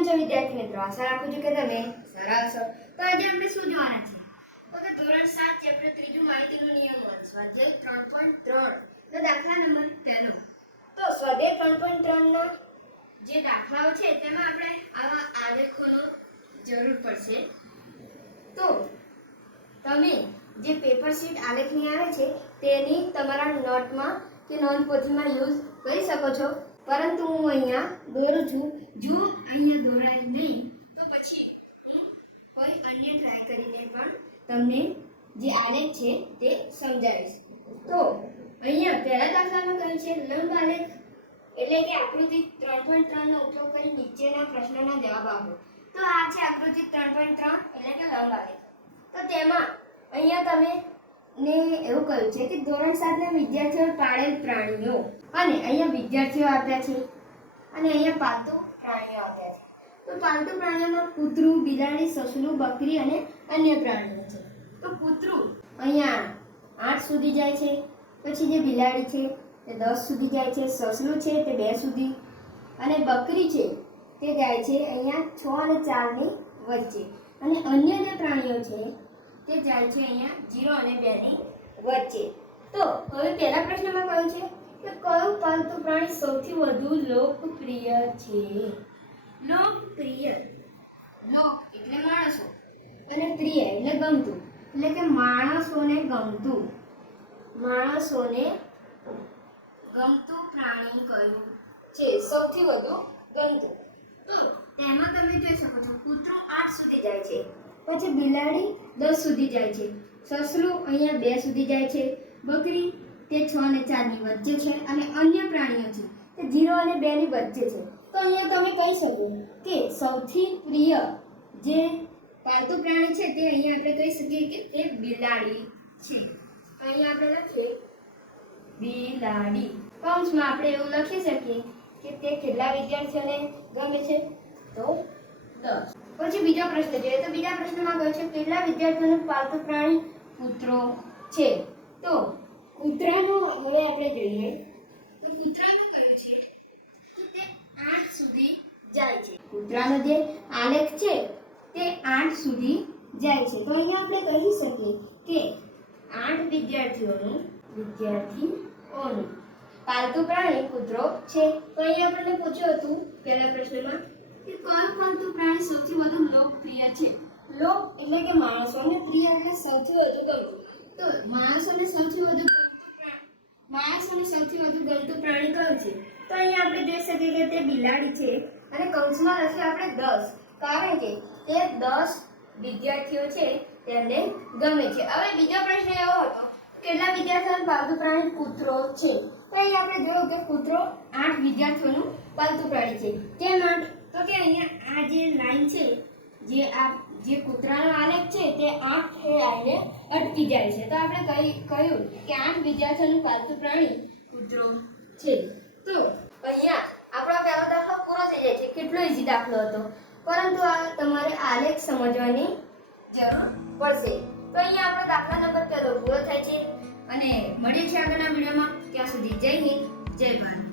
કેમ છો વિદ્યાર્થી મિત્રો? આશા રાખું છું કે તમે સારા હશો. તો આજે આપણે શું જોવાના છે? તો કે ધોરણ 7 ચેપ્ટર 3 માહિતીનો નિયમ 1 સ્વાધ્યાય 3.3 નો દાખલા નંબર 1. તો સ્વાધ્યાય 3.3 ના જે દાખલાઓ છે તેમાં આપણે આવા આલેખોનો જરૂર પડશે. તો તમે જે પેપર શીટ આલેખની આવે છે તેની તમારા નોટમાં કે નોંધપોથીમાં યુઝ કરી શકો છો, પરંતુ હું અહીંયા દોરું છું. જો અહીંયા દોરાય નહીં તો પછી હું કોઈ અન્ય ટ્રાય કરીને પણ તમને જે આલેખ છે તે સમજાવીશ. તો અહીંયા પહેલા દાખલામાં કહ્યું છે લંબ આલેખ એટલે કે આકૃતિ 3.3 નો ઉપયોગ કરી નીચેના પ્રશ્નોના જવાબ આપો. તો આ છે આકૃતિ 3.3 એટલે કે લંબ આલેખ. તો તેમાં અહીંયા તમે ને એવું કહ્યું છે કે ધોરણ 7 ના વિદ્યાર્થીઓ પાળેલ પ્રાણીઓ, અને અહીંયા વિદ્યાર્થીઓ આપ્યા છે અને અહીંયા પાલતુ પ્રાણીઓ આપ્યા છે. તો પાલતુ પ્રાણીઓમાં કૂતરું, બિલાડી, સસલું, બકરી અને અન્ય પ્રાણીઓ છે. તો કૂતરું અહીંયા 8 સુધી જાય છે, પછી જે બિલાડી છે તે 10 સુધી જાય છે, સસલું છે તે 2 સુધી, અને બકરી છે તે જાય છે અહીંયા 6 અને 4 ની વચ્ચે, અને અન્ય જે પ્રાણીઓ છે તે જાય છે અહીંયા 0 અને 2 ની વચ્ચે. તો હવે પહેલા પ્રશ્નમાં કહ્યું છે કે કયું પાલતુ પ્રાણી સૌથી વધુ લોકપ્રિય છે? લોકપ્રિય, લોક એટલે માણસો અને પ્રિય એટલે ગમતું, એટલે કે માણસોને ગમતું પ્રાણી કયું છે સૌથી વધુ ગમતું? તો તેમાં તમે જોઈ શકો છો કૂતરું 8 સુધી જાય છે, પછી બિલાડી 10 સુધી જાય છે, સસલું અહીંયા 2 સુધી જાય છે, બકરી તે 6 અને 4 ની વચ્ચે છે, અને અન્ય પ્રાણીઓ છે તે 0 અને 2 ની વચ્ચે છે. તો અહીંયા તમે કહી શકો કે સૌથી પ્રિય જે પાલતુ પ્રાણી છે તે અહીંયા આપણે કહી શકીએ કે તે બિલાડી છે. તો અહીંયા આપણે લખીએ બિલાડી. કૌંસમાં આપણે એવું લખી શકીએ કે તે કેટલા વિદ્યાર્થીઓને ગમે છે? તો 10. પછી બીજો પ્રશ્ન જોઈએ. તો બીજા પ્રશ્નમાં કહ્યું છે કેટલા વિદ્યાર્થીઓનું પાલતુ પ્રાણી કૂતરો છે? તો કૂતરાનું હવે આપણે જોઈએ. તો કૂતરાનું કહ્યું છે કે તે 8 સુધી જાય છે. કૂતરાનો જે આલેખ છે તે 8 સુધી જાય છે. તો અહીંયા આપણે કહી શકીએ કે 8 વિદ્યાર્થીઓનું પાલતુ પ્રાણી કૂતરો છે. તો અહીંયા આપણને પૂછ્યું હતું પહેલા પ્રશ્નમાં કે કયું પાલતુ પ્રાણી સૌથી વધુ લોકપ્રિય છે? લોક એટલે કે માણસો, અને પ્રિય એટલે સૌથી વધુ ગમતું. તો માણસોને સૌથી વધુ ગમતું પ્રાણી કયું છે? તો અહીંયા આપણે જોઈ શકીએ કે તે બિલાડી છે, અને કૌંસમાં લખ્યું આપણે 10, કારણ કે તે 10 વિદ્યાર્થીઓ છે તેમને ગમે છે. હવે બીજો પ્રશ્ન એવો હતો કેટલા વિદ્યાર્થીઓનું પાલતુ પ્રાણી કૂતરો છે? તો અહીં આપણે જોયું કે કૂતરો 8 વિદ્યાર્થીઓનું પાલતુ પ્રાણી છે. કેમ 8? તો કે અહીંયા આ જે લાઈન છે, જે કૂતરાનો આલેખ છે તે 8 એ આવીને અટકી જાય છે. તો આપણે કહ્યું કે 8 વિદ્યાર્થીઓનું પાલતુ પ્રાણી કૂતરો છે. તો અહીંયા આપણો પહેલો દાખલો પૂરો થઈ જાય છે. કેટલો ઈઝી દાખલો હતો, પરંતુ આ તમારે આલેખ સમજવાની જરૂર પડશે. તો અહીંયા આપણો દાખલા નંબર 1 પૂરો થાય છે, અને મળીએ છીએ આગળના વિડીયોમાં. ત્યાં સુધી જય હિન્દ, જય ભારત.